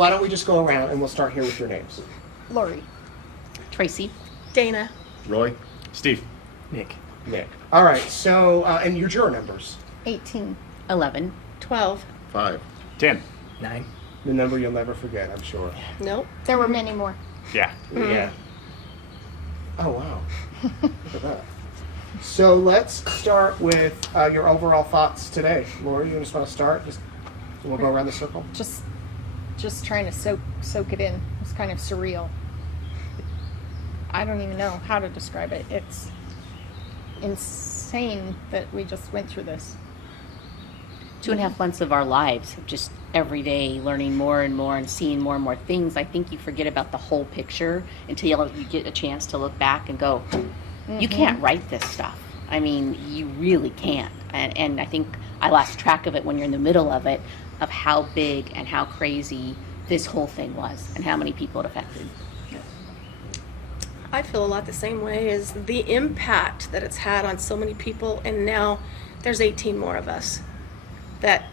why don't we just go around and we'll start here with your names. Lori. Tracy. Dana. Roy? Steve. Nick. Nick. All right, so, and your juror numbers. 18. 11. 12. 5. 10. 9. The number you'll never forget, I'm sure. Nope. There were many more. Yeah. Yeah. Oh, wow. Look at that. So let's start with your overall thoughts today. Lori, you just want to start? We'll go around the circle. Just trying to soak it in. It's kind of surreal. I don't even know how to describe it. It's insane that we just went through this. 2.5 months of our lives of just every day learning more and more and seeing more and more things. I think you forget about the whole picture until you get a chance to look back and go, you can't write this stuff. I mean, you really can't. And I think I lost track of it when you're in the middle of it, of how big and how crazy this whole thing was and how many people it affected. I feel a lot the same way, is the impact that it's had on so many people, and now there's 18 more of us that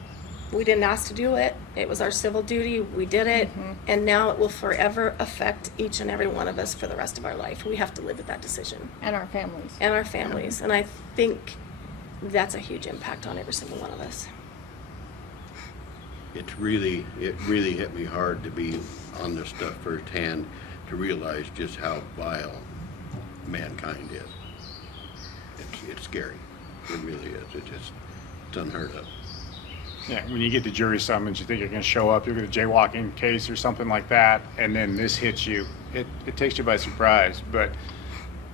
we didn't ask to do it. It was our civil duty. We did it, and now it will forever affect each and every one of us for the rest of our life. We have to live with that decision. And our families. And our families. And I think that's a huge impact on every single one of us. It really hit me hard to be on this stuff firsthand, to realize just how vile mankind is. It's scary. It really is. It's unheard of. Yeah, when you get the jury summons, you think you're going to show up, you'll get a jaywalking case or something like that, and then this hits you. It takes you by surprise. But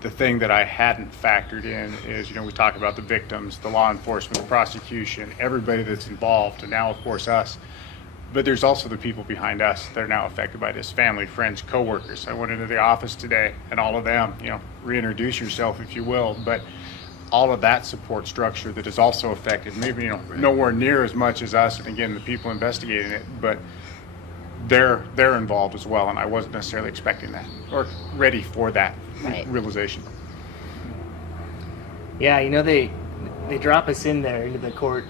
the thing that I hadn't factored in is, we talk about the victims, the law enforcement, the prosecution, everybody that's involved, and now, of course, us. But there's also the people behind us that are now affected by this: family, friends, coworkers. I went into the office today, and all of them, reintroduce yourself, if you will, but all of that support structure that is also affected, maybe nowhere near as much as us, and again, the people investigating it, but they're involved as well, and I wasn't necessarily expecting that or ready for that realization. Yeah, they drop us in there into the court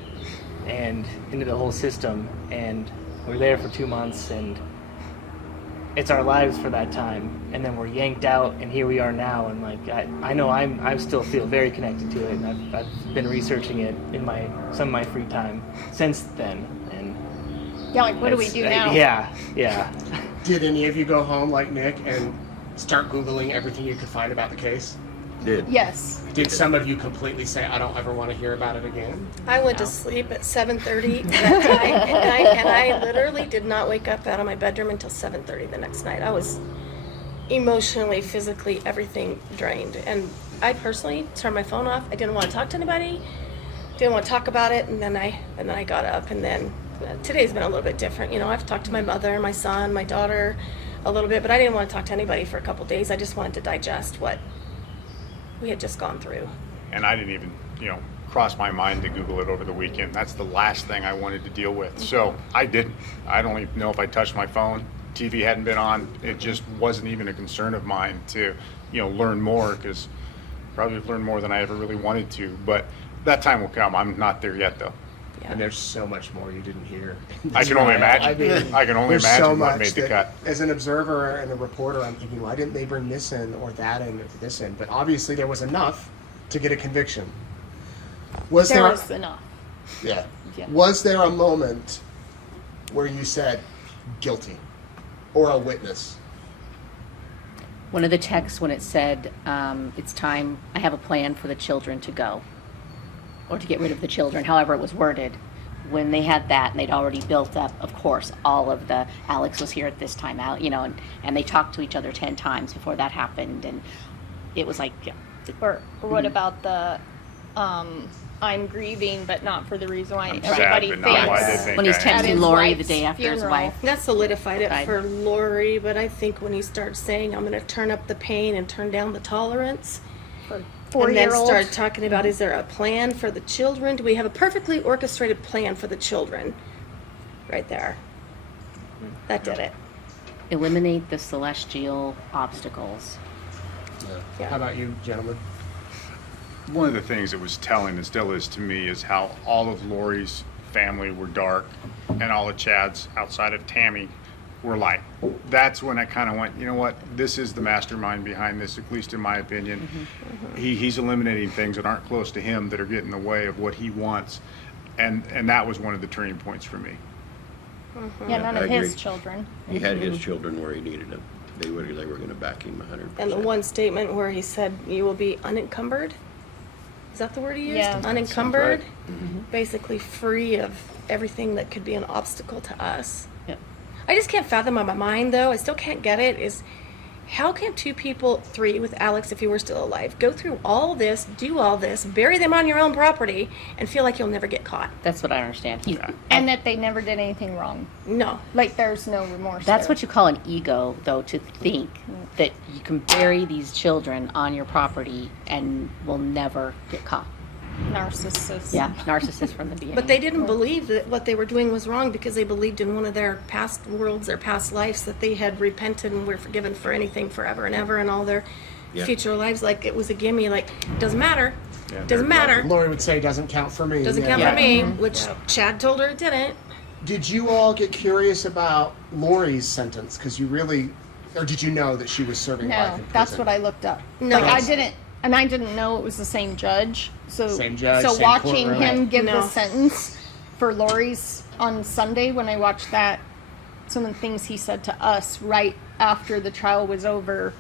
and into the whole system, and we're there for 2 months, and it's our lives for that time, and then we're yanked out, and here we are now, and I know I still feel very connected to it, and I've been researching it in some of my free time since then, and Yeah, what do we do now? Yeah. Did any of you go home like Nick and start Googling everything you could find about the case? Did. Yes. Did some of you completely say, I don't ever want to hear about it again? I went to sleep at 7:30 that night, and I literally did not wake up out of my bedroom until 7:30 the next night. I was emotionally, physically, everything drained. And I personally turned my phone off. I didn't want to talk to anybody, didn't want to talk about it, and then I got up, and then today's been a little bit different. I've talked to my mother, my son, my daughter a little bit, but I didn't want to talk to anybody for a couple days. I just wanted to digest what we had just gone through. And I didn't even, cross my mind to Google it over the weekend. That's the last thing I wanted to deal with. So I didn't. I don't even know if I touched my phone. TV hadn't been on. It just wasn't even a concern of mine to, learn more, because probably have learned more than I ever really wanted to. But that time will come. I'm not there yet, though. Yeah. And there's so much more you didn't hear. I can only imagine. I can only there's so imagine what much made the that, cut. as an observer and a reporter, I'm thinking, why didn't they bring this in or that in or this in? But obviously there was enough to get a conviction. Was There was enough. Yeah. Yeah. Was there a moment where you said guilty or a witness? One of the texts when it said, it's time, I have a plan for the children to go, or to get rid of the children, however it was worded. When they had that, and they'd already built up, of course, all of the, Alex was here at this time, out, and they talked to each other 10 times before that happened, and it was like, yeah. Or what about the I'm grieving, but not for the reason why I'm everybody sad, but not why they thinks. think When he's I am. At texting his Lori the wife's day after his funeral. wife. That solidified it Died. for Lori, but I think when he starts saying, I'm going to turn up the pain and turn down the tolerance, For and then 4-year-old. start talking about, is there a plan for the children? Do we have a perfectly orchestrated plan for the children? Right there. That did it. Eliminate the celestial obstacles. Yeah. How about you, gentlemen? One of the things that was telling, and still is to me, is how all of Lori's family were dark, and all of Chad's, outside of Tammy, were like. That's when I kind of went, you know what, this is the mastermind behind this, at least in my opinion. He's eliminating things that aren't close to him that are getting in the way of what he wants. And that was one of the turning points for me. Yeah, none I of his agree. children. He had his children where he needed them. They were going to back him 100%. And the one statement where he said, "You will be unencumbered." Is that the word he used? Yeah. Unencumbered. right. Basically free of everything that could be an obstacle to us. Yep. I just can't fathom in my mind, though, I still can't get it, is how can two people, three with Alex if he were still alive, go through all this, do all this, bury them on your own property, and feel like you'll never get caught? That's what I understand. And that they never did anything wrong. No. Like, there's no remorse. That's there. what you call an ego, though, to think that you can bury these children on your property and will never get caught. Narcissist. Yeah, narcissist from the beginning. But they didn't believe that what they were doing was wrong because they believed in one of their past worlds, their past lives, that they had repented and were forgiven for anything forever and ever in all their Yeah. future lives. Like, it was a gimme, like, doesn't matter. Yeah, Doesn't matter. Lori would say doesn't count for me. Doesn't count Yeah. for me, which Chad told her it didn't. Did you all get curious about Lori's sentence? Because you really, or did you know that she was serving life in No, prison? that's what I looked up. No. Like, I didn't, and I didn't know it was the same judge. So, Same judge, so same watching courtroom. him give No. the sentence for Lori's on Sunday when I watched that, some of the things he said to us right after the trial was over,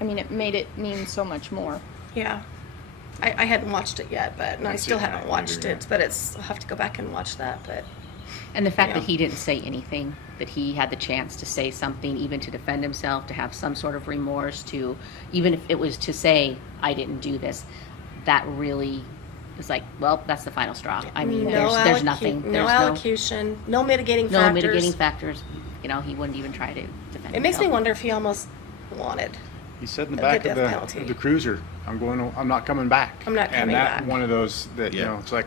I mean, it made it mean so much more. Yeah. I hadn't watched it yet, but and I Haven't still seen haven't that watched either, it. But I'll have to go back and watch that. But And the fact Yeah. that he didn't say anything, that he had the chance to say something, even to defend himself, to have some sort of remorse, to even if it was to say, I didn't do this, that really was like, well, that's the final straw. I mean, there's nothing. no There's allocution, no mitigating no factors. mitigating factors. You know, he wouldn't even try to defend It makes me himself. wonder if he almost wanted. He said in the The back death of penalty. the cruiser, I'm not coming back. I'm not coming And that back. one of those that, you Yeah. know, it's like,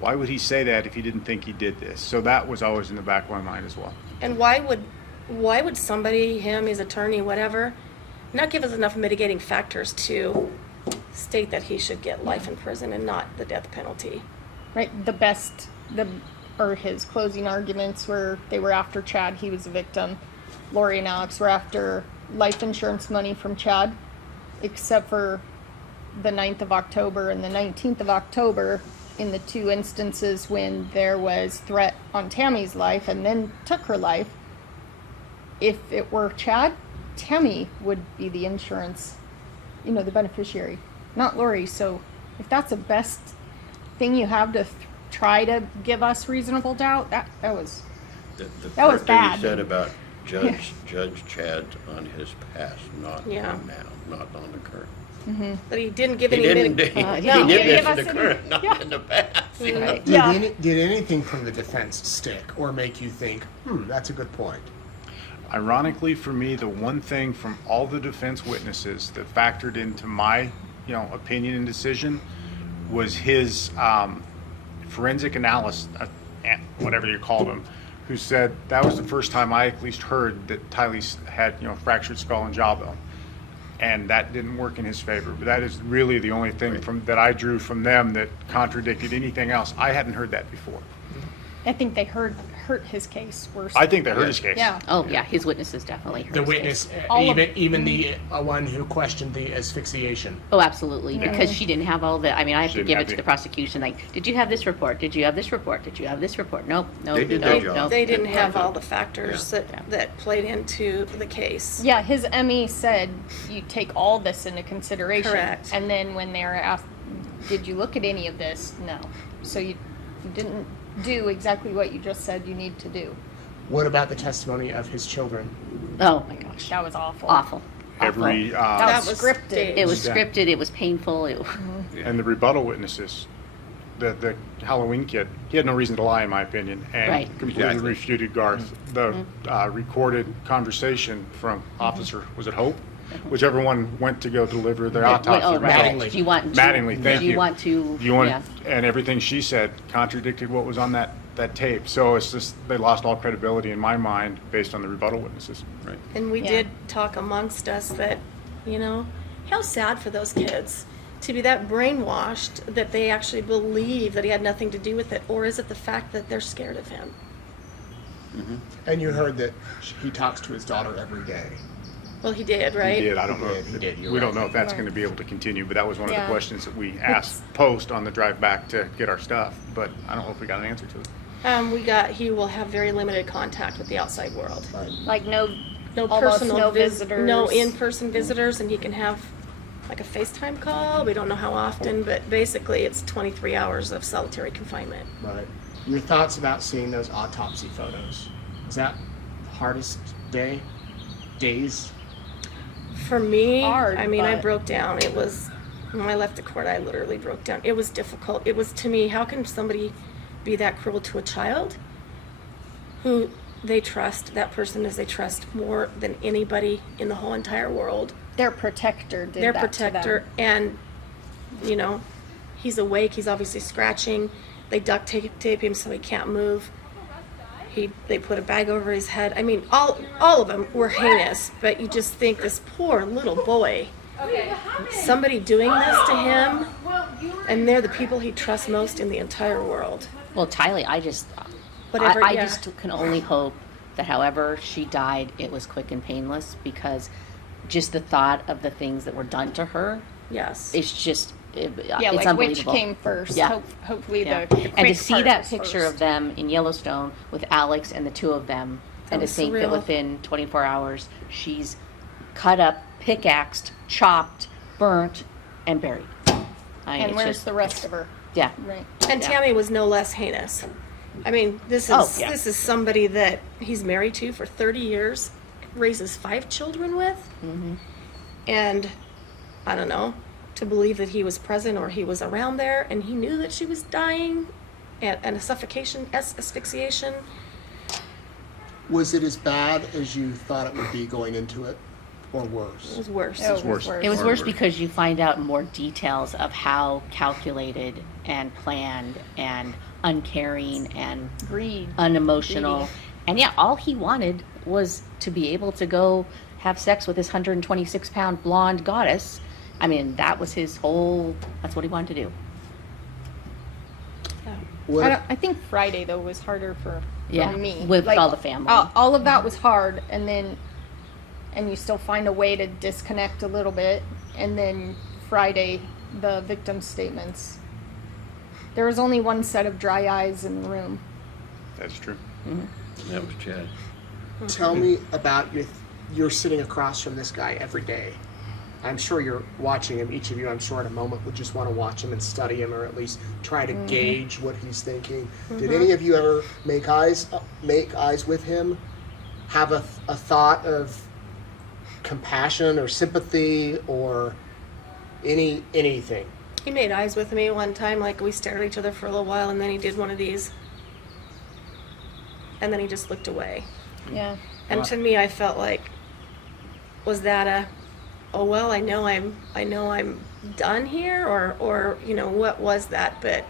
why would he say that if he didn't think he did this? So that was always in the back of my mind as well. And why would somebody, him, his attorney, whatever, not give us enough mitigating factors to state that he should get life in prison and not the death penalty? Right? His closing arguments were they were after Chad, he was a victim. Lori and Alex were after life insurance money from Chad, except for the 9th of October and the 19th of October in the two instances when there was threat on Tammy's life and then took her life. If it were Chad, Tammy would be the insurance, the beneficiary, not Lori. So if that's the best thing you have to try to give us reasonable doubt, that was The That was part bad. you said about Judge Chad on his past, not Yeah. on now, not on the current. But he didn't give He any didn't. mitig- He no, did he didn't this give in us the any- current, not yeah. in the past. Right. Did, Yeah. did anything from the defense stick or make you think, that's a good point? Ironically, for me, the one thing from all the defense witnesses that factored into my, opinion and decision was his forensic analyst, whatever you called him, who said that was the first time I at least heard that Tylee had, fractured skull and jawbone. And that didn't work in his favor. But that is really the only thing that I drew from them that contradicted anything else. I hadn't heard that before. I think they hurt his case worse. I think they heard his case. Yeah. Oh, yeah, his witnesses definitely heard The his witness, case. All of- even the one who questioned the asphyxiation. Oh, absolutely, because she didn't have all the, I mean, I have She to didn't give have it to the- the prosecution, like, did you have this report? Did you have this report? Did you have this report? Nope, no, They did no, their job. no. They didn't have Yeah. all the factors that played into the case. Yeah, his ME said you take all this into consideration. Correct. And then when they were asked, did you look at any of this? No. So you didn't do exactly what you just said you need to do. What about the testimony of his children? Oh, my gosh, That was awful. awful. Every, That was was scripted. staged. It was Yeah. scripted, it was painful, and the rebuttal witnesses, the Halloween kid, he had no reason to lie, in my opinion, and Right. completely Exactly. refuted Garth. The recorded conversation from Officer, was it Hope? Whichever one went to go deliver the autopsy Oh, right. Mattingly. Do you want? Mattingly, thank Do you you. want to? You want, yeah. and everything she said contradicted what was on that tape. So it's just, they lost all credibility in my mind based on the rebuttal witnesses. Right. And we Yeah. did talk amongst us that, how sad for those kids to be that brainwashed that they actually believe that he had nothing to do with it. Or is it the fact that they're scared of him? And you heard that he talks to his daughter every day. Well, he did, right? He did. I don't know. He did, you're We don't right. know if that's Right. going to be able to continue, but that was one of Yeah. the questions that we asked post on the drive back to get our stuff. But I don't know if we got an answer to it. He will have very limited contact with the outside world. Like no Almost personal no visitors. No in-person visitors, and he can have like a FaceTime call. We don't know how often, but basically it's 23 hours of solitary confinement. Right. Your thoughts about seeing those autopsy photos? Is that the hardest days? For me, Hard, I mean, I but- broke down. It was, when I left the court, I literally broke down. It was difficult. It was, to me, how can somebody be that cruel to a child who they trust, that person as they trust more than anybody in the whole entire world? Their protector did Their that to them. protector, and, you know, he's awake, he's obviously scratching. They duct tape him so he can't move. They put a bag over his head. I mean, all of them were heinous, but you just think, this poor little boy, somebody doing this to him, and they're the people he trusts most in the entire world. Well, Tylee, I just Yeah. can only hope that however she died, it was quick and painless, because just the thought of the things that were done to her Yes. is just, Yeah, it's like which unbelievable. came first. Yeah. Hopefully Yeah. the And to quick see part that was picture first. of them in Yellowstone with Alex and the two of them, and to was think that surreal. within 24 hours she's cut up, pickaxed, chopped, burnt, and buried. I mean, And it's where's just, the rest of her? yeah. Right. And Yeah. Tammy was no less heinous. I mean, this Oh, is yeah. this is somebody that he's married to for 30 years, raises 5 children with, and I don't know, to believe that he was present or he was around there and he knew that she was dying, and a suffocation, asphyxiation. Was it as bad as you thought it would be going into it, or It worse? was worse. Oh, it was worse. worse. It was Far worse worse. because you find out more details of how calculated and planned and uncaring and Greed. unemotional. Greedy. And yeah, all he wanted was to be able to go have sex with this 126-pound blonde goddess. I mean, that was his whole, that's what he wanted to do. What, I think Friday though was harder for Yeah, me. with all the family. All of that was hard, and you still find a way to disconnect a little bit, and then Friday, the victim statements. There was only one set of dry eyes in the room. That's true. That was Chad. tell me about you're sitting across from this guy every day. I'm sure you're watching him. Each of you, I'm sure, in a moment would just want to watch him and study him, or at least try to gauge what he's thinking. Did any of you ever make eyes with him? Have a thought of compassion or sympathy or anything? He made eyes with me one time, like we stared at each other for a little while, and then he did one of these. And then he just looked away. Yeah. And to me, I felt like, was that oh well, I know I'm done here, or you know, what was that? But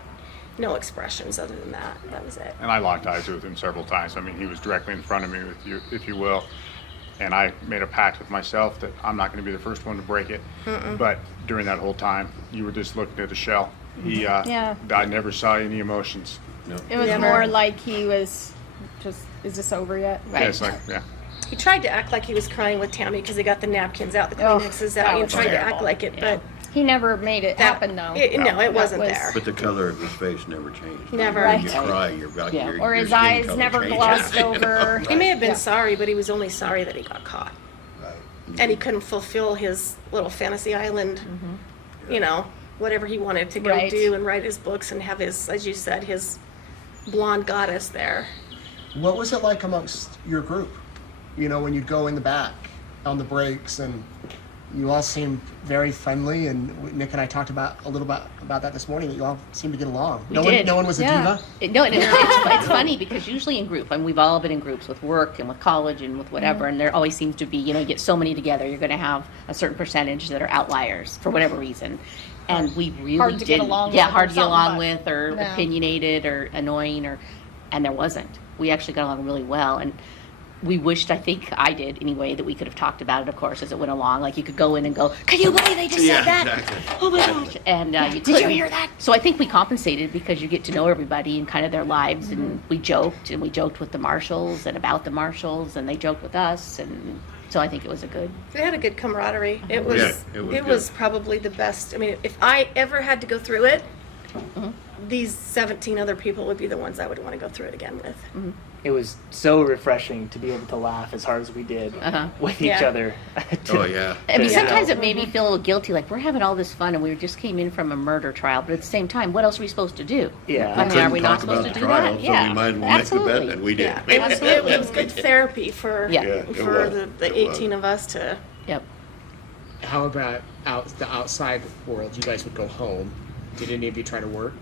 no expressions other than that. That was it. And I locked eyes with him several times. I mean, he was directly in front of me, if you will. And I made a pact with myself that I'm not going to be the first one to break it. But during that whole time, you were just looking at a shell. Yeah. I never saw any emotions. No. It was Never. more like he was just, is this over yet? Right. Yeah, it's like, yeah. He tried to act like he was crying with Tammy because he got the napkins out, the Oh, Kleenexes that out. He was tried to terrible. act like it, Yeah. but He never made it happen though. no, it wasn't was- there. But the color of his face never changed. Never. When you Right. cry, your, Yeah. your, Or your his skin eyes color never changes, glossed you know? over. He may have been Yeah. sorry, but he was only sorry that he got caught. And he couldn't fulfill his little fantasy island, you know, whatever he wanted to go Right. do and write his books and have his, as you said, his blonde goddess there. What was it like amongst your group? You know, when you'd go in the back on the breaks, and you all seemed very friendly, and Nick and I talked about a little bit about that this morning, that you all seemed to get along. We did. No one was a Yeah. diva? No, it's funny because usually in group, and we've all been in groups with work and with college and with whatever, and there always seems to be, you know, you get so many together, you're going to have a certain percentage that are outliers for whatever reason. And we really Hard to get didn't- along yeah, with or hard to get something, along but- with, or No. opinionated, or annoying, and there wasn't. We actually got along really well, and we wished, I think I did anyway, that we could have talked about it, of course, as it went along. Like you could go in and go, can you believe they just Yeah, said that? exactly. Oh my gosh. And you Did you hear that? So I think we compensated because you get to know everybody and kind of their lives. And we joked with the Marshals and about the Marshals, and they joked with us. And so I think it was a good. We had a good camaraderie. It was, Yeah, it was it good. was probably the best. I mean, if I ever had to go through it, these 17 other people would be the ones I would want to go through it again with. It was so refreshing to be able to laugh as hard as we did Uh-huh. with each Yeah. other. Oh, yeah. I mean, Yeah. sometimes it made me feel a little guilty, like we're having all this fun and we just came in from a murder trial, but at the same time, what else are we supposed to do? Yeah. I mean, are Couldn't we not talk supposed about to the do trial, that? so Yeah, we might as well make the bet, absolutely. and we did. Yeah, it was good therapy for Yeah. Yeah, it for was. the It was. 18 of us to. Yep. How about the outside world? You guys would go home. Did any of you try to work?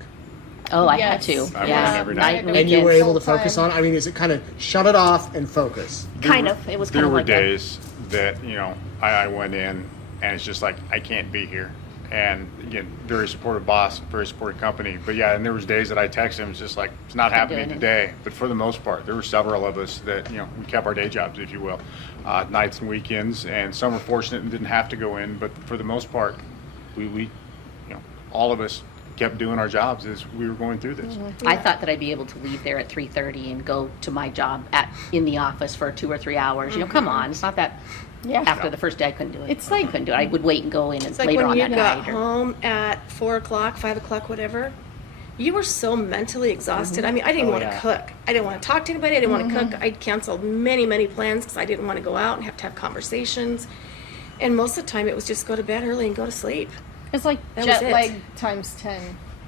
Oh, I Yes. had to. I Yeah, worked every night. and And you were weekends. able to focus on it? I mean, is it kind of shut it off and focus? Kind of. It was kind There of were like that. days that, I went in and it's just like, I can't be here. And again, very supportive boss, very supportive company. But yeah, and there was days that I texted him, it's just like, it's not happening doing it. today. But for the most part, there were several of us that, we kept our day jobs, if you will, nights and weekends. And some were fortunate and didn't have to go in. But for the most part, we all of us kept doing our jobs as we were going through this. I thought that I'd be able to leave there at 3:30 and go to my job in the office for 2 or 3 hours. Come on, it's not that. Yeah. After the first day, I couldn't do it. It's like- I couldn't do it. I would wait and go in and It's like later when on you that got night. Or, home at 4 o'clock, 5 o'clock, whatever. You were so mentally exhausted. I mean, I didn't Oh, want yeah. to cook. I didn't want to talk to anybody. I didn't want to cook. I canceled many, many plans because I didn't want to go out and have to have conversations. And most of the time, it was just go to bed early and go to sleep. It's like That was jet it. lag times 10.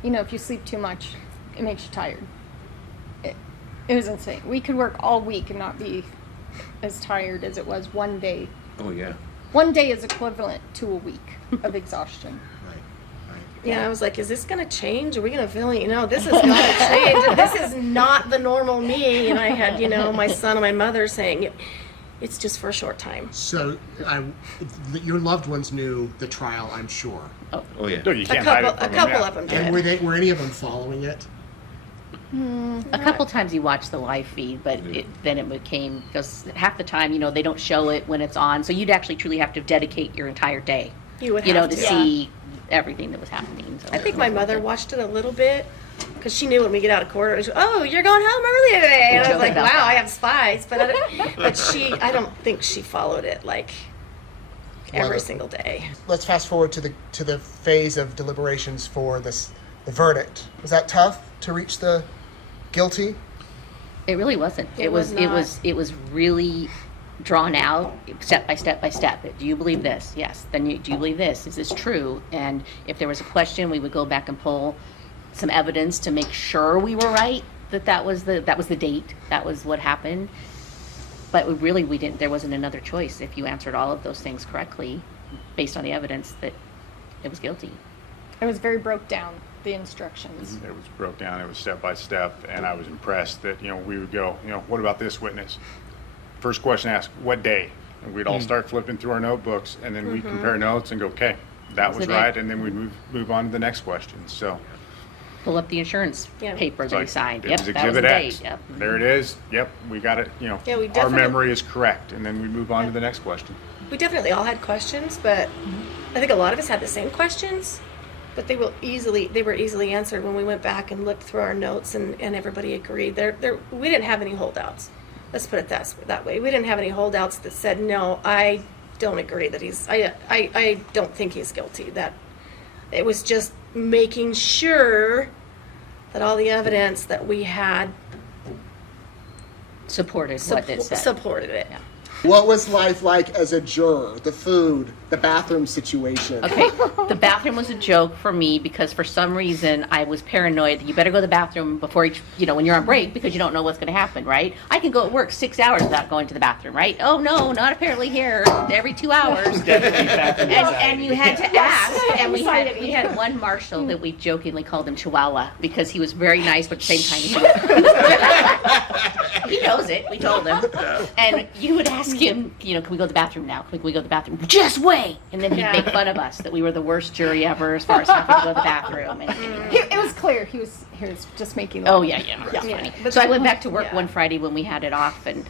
If you sleep too much, it makes you tired. It was insane. We could work all week and not be as tired as it was one day. Oh, yeah. One day is equivalent to a week of exhaustion. Right. Yeah, I was like, is this going to change? Are we going to feel, this is going to change. This is not the normal me. And I had, my son and my mother saying, it's just for a short time. So, your loved ones knew the trial, I'm sure. Oh, yeah. No, you A can't hide couple, it from a them, couple yeah. of them And did. were any of them following it? a couple times you watch the live feed, but then it became, because half the time, they don't show it when it's on. So you'd actually truly have to dedicate your entire day, You would have to to. see everything that was happening. So I think my mother watched it a little bit because she knew when we get out of court, it was, oh, you're going home early today. And I was Joking like, about wow, that. I have spies. But I don't think she followed it like every Well, single day. Let's fast forward to the phase of deliberations for the verdict. Was that tough to reach the guilty? It really wasn't. It was not. It was really drawn out, step by step by step. Do you believe this? Yes. Then do you believe this? Is this true? And if there was a question, we would go back and pull some evidence to make sure we were right. That was the date. That was what happened. But we didn't. There wasn't another choice. If you answered all of those things correctly, based on the evidence, that it was guilty. It was very broke down, the instructions. It was broke down, it was step by step, and I was impressed that, we would go, what about this witness? First question asked, what day? And we'd all start flipping through our notebooks, and then we'd compare notes and go, okay, that was it right, it? and then we'd move on to the next question. So Pull up the insurance Yeah. paper it's that you like, signed. it Yep, was that was the Exhibit date. X. Yep. There it is. Yep, we got it. Yeah, we Our definitely- memory is correct, and then we move on to the next question. We definitely all had questions, but I think a lot of us had the same questions, but they were easily answered when we went back and looked through our notes, and everybody agreed. We didn't have any holdouts. Let's put it that way. We didn't have any holdouts that said, no, I don't agree that I don't think he's guilty. That it was just making sure that all the evidence that we had Supported what it said. supported it. Yeah. What was life like as a juror? The food, the bathroom situation. Okay, the bathroom was a joke for me because for some reason I was paranoid that you better go to the bathroom before each, when you're on break because you don't know what's going to happen, right? I can go at work 6 hours without going to the bathroom, right? Oh no, not apparently here. Every 2 hours. Definitely bathroom And you had to ask, and we Anxiety. had one marshal that we jokingly called him Chihuahua because he was very nice, but at the same time he knows it. We told him, and you would ask him, can we go to the bathroom now? Can we go to the bathroom? Just wait, and then he'd Yeah. make fun of us that we were the worst jury ever as far as having to go to the bathroom. And It was was clear. He was just making. Oh yeah, yeah. That's Yeah. funny. But So I then- went back to work yeah. one Friday when we had it off, and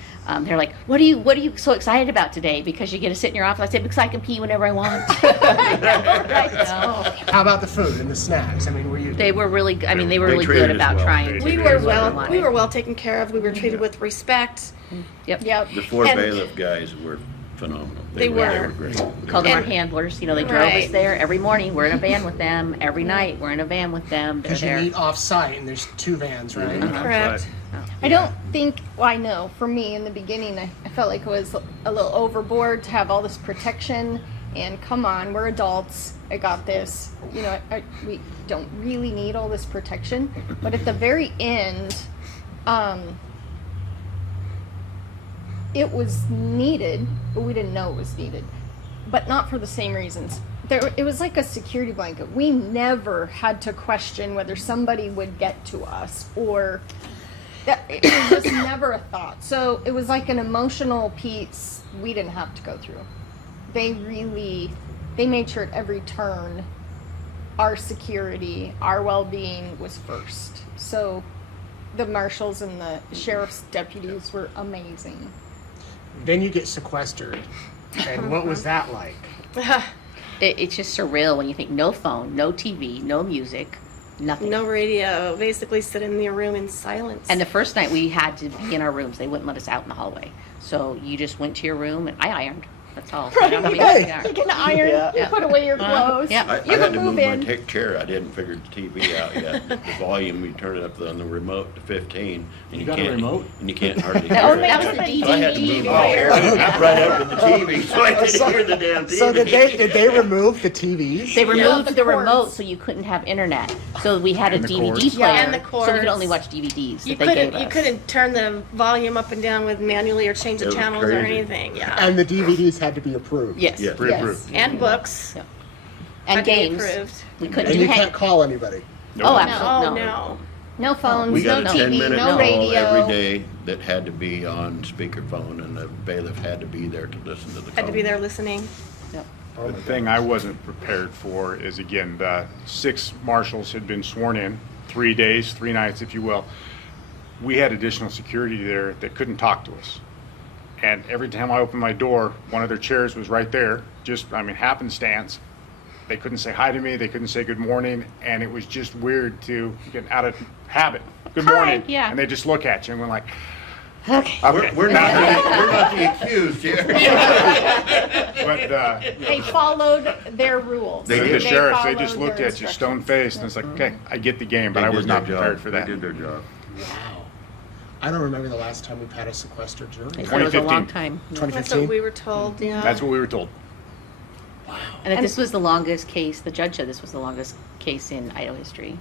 they're like, "What are you so excited about today? Because you get to sit in your office." I said, "Because I can pee whenever I want." I know. How about the food and the snacks? I mean, were you? They were really. I mean, they were They really treated good us about well. trying. They to We did do were really what I well. wanted. We were well taken care of. We were treated with respect. Yep. Yep. The four And- bailiff guys were phenomenal. They were. great. We called them our And- handlers. You know, they drove us Right. there every morning. We're in a van with them every night. We're in a van with them. They're Because you there. meet off-site and there's 2 vans, right? Uh-huh. Correct. I don't think. Well, I know. For me, in the beginning, I felt like it was a little overboard to have all this protection. And come on, we're adults. I got this. You know, we don't really need all this protection. But at the very end, it was needed, but we didn't know it was needed. But not for the same reasons. It was like a security blanket. We never had to question whether somebody would get to us, or that it was just never a thought. So it was like an emotional piece we didn't have to go through. They made sure at every turn our security, our well-being was first. So the marshals and the sheriff's deputies were amazing. Then you get sequestered. And what was that like? It's just surreal when you think no phone, no TV, no music, nothing. No radio. Basically, sit in your room in silence. And the first night we had to be in our rooms. They wouldn't let us out in the hallway. So you just went to your room, and I ironed. That's all. I don't know You how many can hours. iron, Yeah. you put away your clothes, yeah. I you had can to move move my in. chair. I hadn't figured the TV out yet. The volume, you turn it up on the remote to 15, and you got a can't. remote? And you can't hardly Oh, hear that it. was the So I had to DVD move my chair right up to the TV, so I could hear the damn TV. So did they remove the TVs? They removed the the cords. remote so you couldn't have internet. So we had a And the DVD cords. player, And the so we could cords. only watch DVDs you that they gave couldn't. You us. couldn't turn the volume up and down with manually or change the It was channels or crazy. anything. Yeah. And the DVDs had to be approved. Yes. Yeah. Pre-approved. And books. Yeah. had And to be games. approved. We couldn't And do you hang. can't call anybody. No. Oh, No. absolutely Oh no. no. No phones, We no got a TV, 10-minute no call radio. every day that had to be on speakerphone, and the bailiff had to be there to listen to the call. Had to be there listening. Oh The my thing I wasn't prepared for is, again, the 6 marshals had been sworn in, 3 days, 3 nights, if you will. We had additional security there that couldn't talk to us. And every time I opened my door, one of their chairs was right there, just, I mean, happenstance. They couldn't say hi to me, they couldn't say good morning, and it was just weird to get out of habit. Good Hi, morning. yeah. And they just look at you, and we're like, Okay. okay. We're not the accused here. But, They followed their rules. They the did. sheriffs, they followed just looked their at you stone instructions. faced, and it's like, okay, I get the game, but They I did was their not prepared job. for that. They did their job. Wow. I don't remember the last time we've had a sequestered jury. They said it was a 2015. long time. That's what 2015? we were told. Yeah. That's what we were told. And that this was the longest case, the judge said this was the longest case in Idaho history.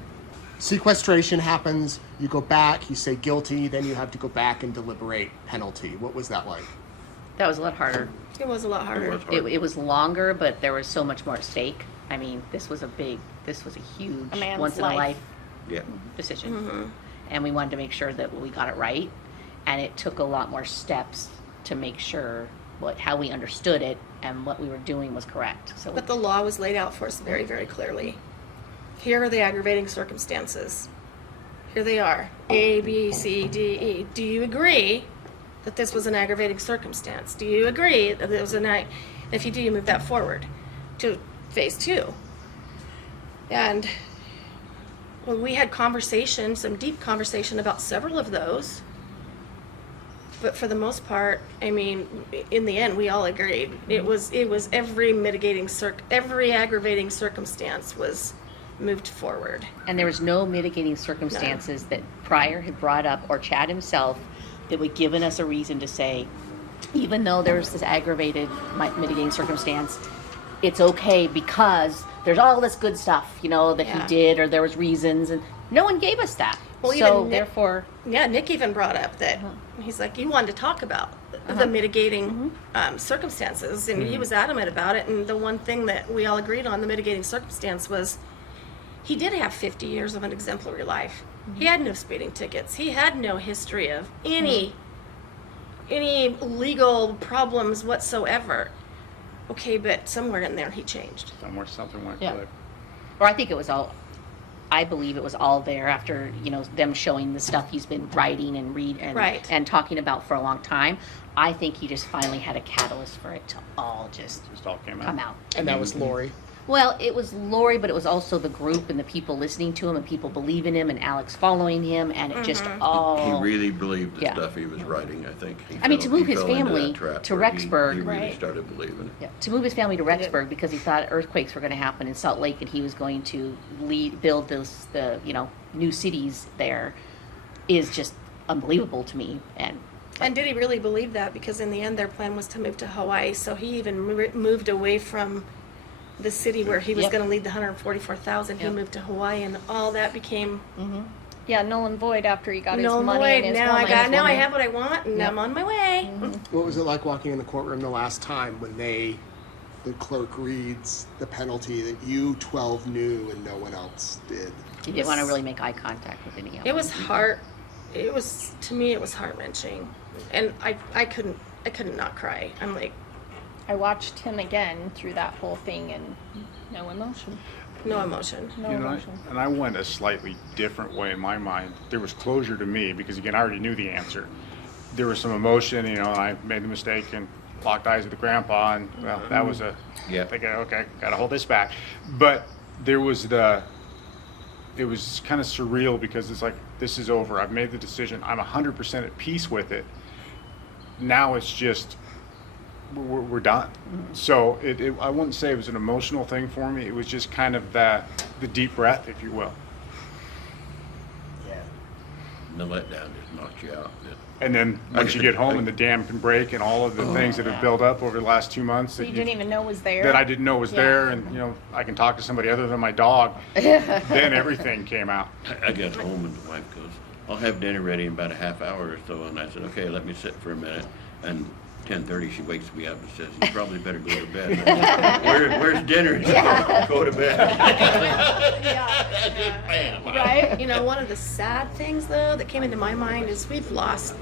Sequestration happens, you go back, you say guilty, then you have to go back and deliberate penalty. What was that like? That was a lot harder. It was a lot harder. It was hard. It was longer, but there was so much more at stake. I mean, this was a huge, A man's once in a life. life Yeah. decision. And we wanted to make sure that we got it right. And it took a lot more steps to make sure how we understood it and what we were doing was correct. So But the law was laid out for us very, very clearly. Here are the aggravating circumstances. Here they are. A, B, C, D, E. Do you agree that this was an aggravating circumstance? Do you agree that it was if you do, you move that forward to phase 2. And well, we had some deep conversation about several of those. But for the most part, I mean, in the end, we all agreed. It was every every aggravating circumstance was moved forward. And there was no mitigating circumstances that Pryor had brought up, or Chad himself, that would given us a reason to say, even though there's this aggravated mitigating circumstance, it's okay because there's all this good stuff, that Yeah. he did, or there was reasons, and no one gave us that. Well, so even Nick- therefore, Yeah, Nick even brought up that he's like, you wanted to talk about the mitigating circumstances, and he was adamant about it. And the one thing that we all agreed on, the mitigating circumstance, was he did have 50 years of an exemplary life. He had no speeding tickets. He had no history of any legal problems whatsoever. Okay, but somewhere in there he changed. Something went Yeah. click. or I think it was all I believe it was all there after, them showing the stuff he's been writing and Right. and talking about for a long time. I think he just finally had a catalyst for it to all just all came out. come out. And that was Lori. Well, it was Lori, but it was also the group and the people listening to him and people believing him and Alex following him, and it just all. He really believed the Yeah. stuff he was writing, I think. I mean, to move his fell into family that trap to where he Rexburg. really Right. started believing. Yeah, to move his family to Rexburg because he thought earthquakes were going to happen in Salt Lake and he was going to build the new cities there is just unbelievable to me. And did he really believe that? Because in the end, their plan was to move to Hawaii. So he even moved away from the city where he was Yep. going to lead the 144,000. He Yep. moved to Hawaii, and all that became Yeah, null and void after he got null his and money and void. his Now woman. now I have what I want, and Yep. I'm on my way. What was it like walking in the courtroom the last time when the clerk reads the penalty that you 12 knew and no one else did? He didn't want to really make eye contact with any of them. It was to me, it was heart wrenching, and I couldn't not cry. I'm like, I watched him again through that whole thing and no emotion. no emotion. No You know, emotion. and I went a slightly different way in my mind. There was closure to me because, again, I already knew the answer. There was some emotion, I made the mistake and locked eyes with the grandpa, and, well, that was Yeah. thinking, okay, gotta hold this back. But there was it was kind of surreal because it's like, this is over. I've made the decision. I'm 100% at peace with it. Now it's just, we're done. So I wouldn't say it was an emotional thing for me. It was just kind of the deep breath, if you will. Yeah. And the letdown just knocked you out. And then once you get home and the dam can break and all of the things that have built up over the last 2 months So you didn't even know was there? that I didn't know was Yeah. there, and I can talk to somebody other than my dog, then everything came out. I got home and the wife goes, I'll have dinner ready in about a half hour or so. And I said, okay, let me sit for a minute. And 10:30, she wakes me up and says, you probably better go to bed. Where's dinner? Go to bed. Bam. Right? You know, one of the sad things, though, that came into my mind is we've lost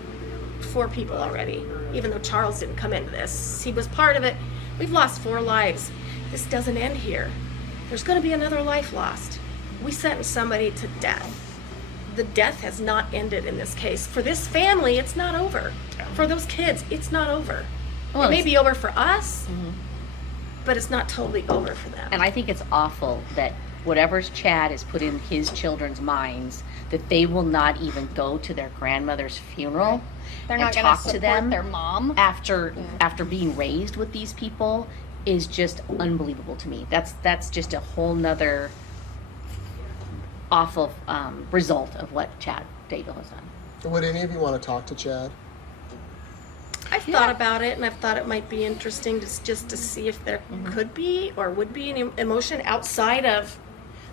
4 people already. Even though Charles didn't come into this, he was part of it. We've lost 4 lives. This doesn't end here. There's going to be another life lost. We sentenced somebody to death. The death has not ended in this case. For this family, it's not over. For those kids, it's not over. Well, it may it's- be over for us, but it's not totally over for them. And I think it's awful that whatever Chad has put in his children's minds, that they will not even go to their grandmother's funeral They're and not going to talk to support them their mom. after being raised with these people is just unbelievable to me. That's just a whole nother awful result of what Chad Daybell has done. Would any of you want to talk to Chad? I've thought about it, and I've thought it might be interesting just to see if there could be or would be an emotion outside of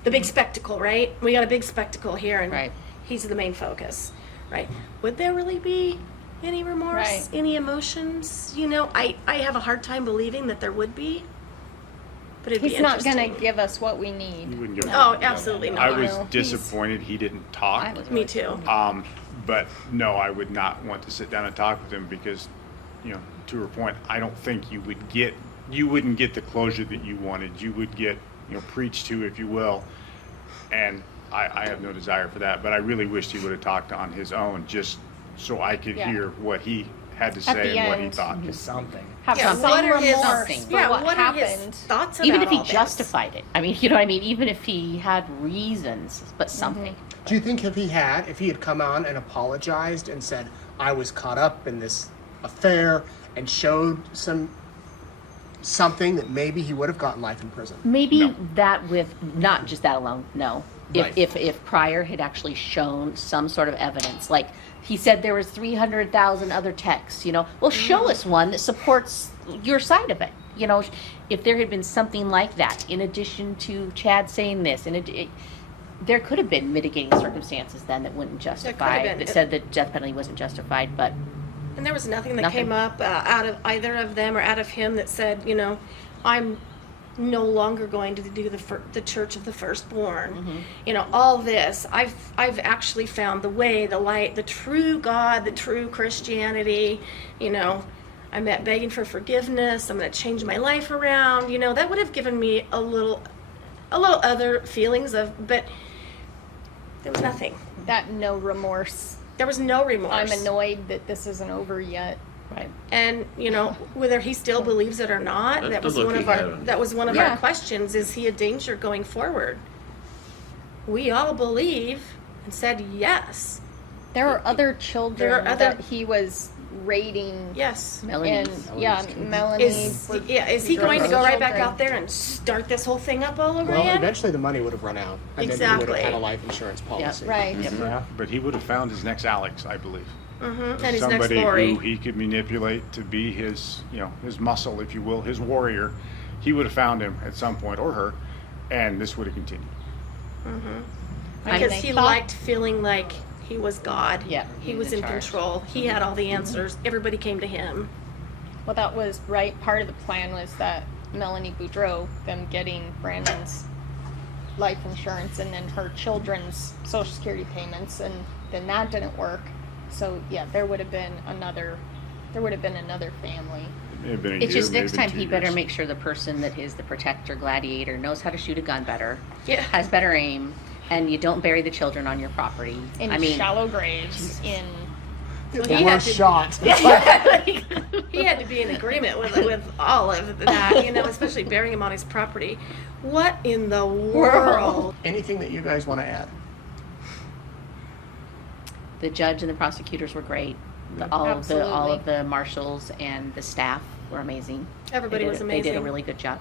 the big spectacle, right? We got a big spectacle here, and Right. he's the main focus, right? Would there really be any remorse, Right. any emotions? I have a hard time believing that there would be, but it'd be He's not interesting. going to give us what we need. You wouldn't give Oh, absolutely not. I was No, he's- disappointed he didn't talk. I was Me too. But no, I would not want to sit down and talk with him because, to her point, I don't think you wouldn't get the closure that you wanted. You would get, preached to, if you will. And I have no desire for that. But I really wished he would have talked on his own, just so I could Yeah. hear what he had to At say the and what he end. thought. Just something. Have Yeah, some what are his remorse for what what are his happened. thoughts about Even if he all this? justified it. I mean, you know what I mean? Even if he had reasons, but something. Do you think if he had come on and apologized and said, I was caught up in this affair and showed something that maybe he would have gotten life in prison? Maybe No. that with not just that alone. No, Right. if Pryor had actually shown some sort of evidence, like he said there was 300,000 other texts. Well, show us one that supports your side of it. If there had been something like that, in addition to Chad saying this, there could have been mitigating circumstances then that wouldn't justify been. that said that death penalty wasn't justified, but. And there was nothing that Nothing. came up out of either of them or out of him that said, I'm no longer going to do the Church of the Firstborn. All this. I've actually found the way, the light, the true God, the true Christianity. I'm at begging for forgiveness. I'm going to change my life around. That would have given me a little other feelings of, but There was nothing. That no remorse. There was no remorse. I'm annoyed that this isn't over yet. Right. And you know, whether he still believes it or not, That's that the was look one he of our had on it. that was one of Yeah. our questions. Is he a danger going forward? We all believe and said yes. There are other children There are other- that he was raiding. Yes. Melanie. And yeah, Melanie. Is he going to go right back out there and start this whole thing up all over Well, again? eventually the money would have run out, and then he would have Exactly. had a life insurance policy. Right. Yeah. But he would have found his next Alex, I believe. Mm-hmm. And his next Somebody Lori. who he could manipulate to be his, his muscle, if you will, his warrior. He would have found him at some point, or her, and this would have continued. Because I he thought- liked feeling like he was God. Yeah, He he was was in in charge. control. He had all the answers. Everybody came to him. Well, that was right. Part of the plan was that Melanie Boudreau, them getting Brandon's life insurance and then her children's Social Security payments, and then that didn't work. So yeah, there would have been another family. It may have been a It's year, just may next have been time 2 he better years. make sure the person that is the protector gladiator knows how to shoot a gun better, Yeah. has better aim, and you don't bury the children on your property. In I mean, shallow graves, in Well, The he had worst to- shot. He had to be in agreement with all of that, especially burying him on his property. What in the world? Anything that you guys want to add? the judge and the prosecutors were great. All Absolutely. of the marshals and the staff were amazing. Everybody was They did amazing. a really good job.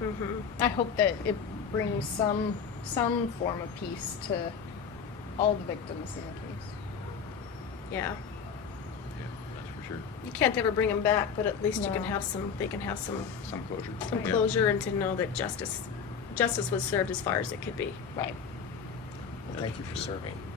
Mm-hmm. I hope that it brings some form of peace to all the victims in the case. Yeah. Yeah, that's for sure. You can't ever bring them back, but at least you can No. have some. They can have some Some closure. some Yeah. closure and to know that justice was served as far as it could be. Right. Well, thank you for serving.